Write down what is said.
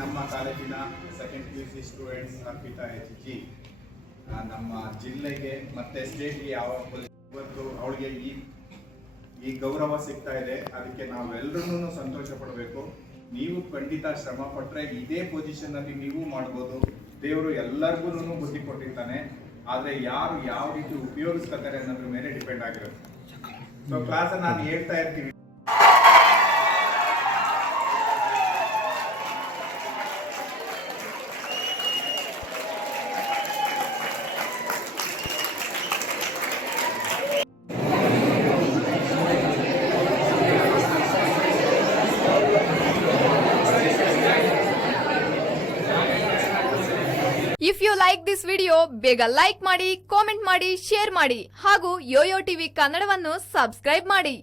ನಮ್ಮ ಕಾಲೇಜಿನ second PUC students Arpita HG ನಮ್ಮ ಜಿಲ್ಲೆಗೆ ಮತ್ತೆ ಸ್ಟೇಟ್ಗೆ ಇವತ್ತು ಅವಳಿಗೆ ಈ ಗೌರವ ಸಿಗ್ತಾ ಇದೆ. ಅದಕ್ಕೆ ನಾವೆಲ್ಲರೂ ಸಂತೋಷ ಪಡಬೇಕು. ನೀವು ಖಂಡಿತ ಶ್ರಮ ಪಟ್ಟರೆ ಇದೇ ಪೊಸಿಷನ್ ಅಲ್ಲಿ ನೀವು ಮಾಡ್ಬೋದು. ದೇವರು ಎಲ್ಲರಿಗೂ ಬುದ್ಧಿ ಕೊಟ್ಟಿರ್ತಾನೆ, ಆದ್ರೆ ಯಾರು ಯಾವ ರೀತಿ ಉಪಯೋಗಿಸ್ತಾರೆ ಅನ್ನೋದ್ರ ಮೇಲೆ ಡಿಪೆಂಡ್ ಆಗಿರುತ್ತೆ. ಸೊ ಕ್ಲಾಸ್ ನಾನು ಹೇಳ್ತಾ ಇರ್ತೀನಿ. If you like this video ಬೇಗ ಲೈಕ್ ಮಾಡಿ, ಕಾಮೆಂಟ್ ಮಾಡಿ, ಶೇರ್ ಮಾಡಿ ಹಾಗೂ ಯೋಯೋ ಟಿವಿ ಕನ್ನಡವನ್ನು ಸಬ್ಸ್ಕ್ರೈಬ್ ಮಾಡಿ.